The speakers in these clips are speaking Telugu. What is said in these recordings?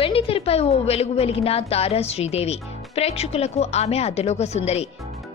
వెండితెరపై ఓ వెలుగు వెలిగిన తార శ్రీదేవి. ప్రేక్షకులకు ఆమె అదలోక సుందరి.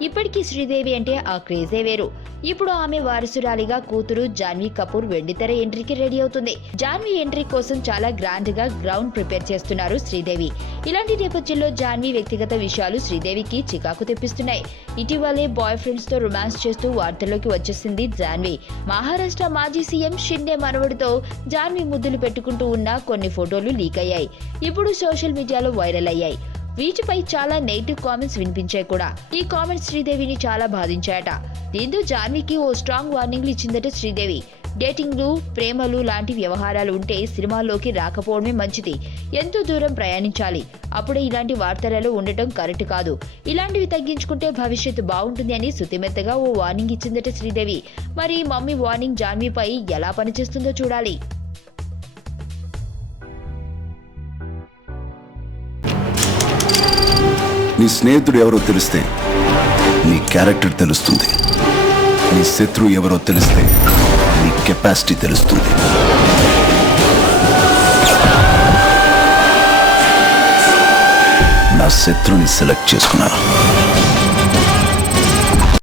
ఇప్పటికీ శ్రీదేవి అంటే ఆ క్రేజే వేరు. ఇప్పుడు ఆమె వారసురాలిగా కూతురు జాన్వీ కపూర్ వెండితెర ఎంట్రీకి రెడీ అవుతుంది. జాన్వీ ఎంట్రీ కోసం చాలా గ్రాండ్ గా గ్రౌండ్ ప్రిపేర్ చేస్తున్నారు శ్రీదేవి. ఇలాంటి నేపథ్యంలో జాన్వీ వ్యక్తిగత విషయాలు శ్రీదేవికి చికాకు తెప్పిస్తున్నాయి. ఇటీవలే బాయ్ ఫ్రెండ్స్ తో రొమాన్స్ చేస్తూ వార్తల్లోకి వచ్చేసింది జాన్వీ. మహారాష్ట్ర మాజీ సీఎం షిండే మనవడితో జాన్వీ ముద్దులు పెట్టుకుంటూ ఉన్న కొన్ని ఫోటోలు లీక్ అయ్యాయి. ఇప్పుడు సోషల్ మీడియాలో వైరల్ అయ్యాయి. వీటిపై చాలా నెగిటివ్ కామెంట్స్ వినిపించాయి కూడా. ఈ కామెంట్స్ శ్రీదేవిని చాలా బాధించాయట. దీంతో జాన్వీకి ఓ స్ట్రాంగ్ వార్నింగ్లు ఇచ్చిందట శ్రీదేవి. డేటింగ్లు, ప్రేమలు లాంటి వ్యవహారాలు ఉంటే సినిమాల్లోకి రాకపోవడమే మంచిది. ఎంతో దూరం ప్రయాణించాలి. అప్పుడే ఇలాంటి వార్తలలో ఉండటం కరెక్ట్ కాదు. ఇలాంటివి తగ్గించుకుంటే భవిష్యత్తు బాగుంటుంది అని సుతిమెత్తగా ఓ వార్నింగ్ ఇచ్చిందట శ్రీదేవి. మరి మమ్మీ వార్నింగ్ జాన్వీపై ఎలా పనిచేస్తుందో చూడాలి. నీ స్నేహితుడు ఎవరో తెలిస్తే నీ క్యారెక్టర్ తెలుస్తుంది. నీ శత్రువు ఎవరో తెలిస్తే నీ కెపాసిటీ తెలుస్తుంది. నా శత్రువుని సెలెక్ట్ చేసుకున్నాను.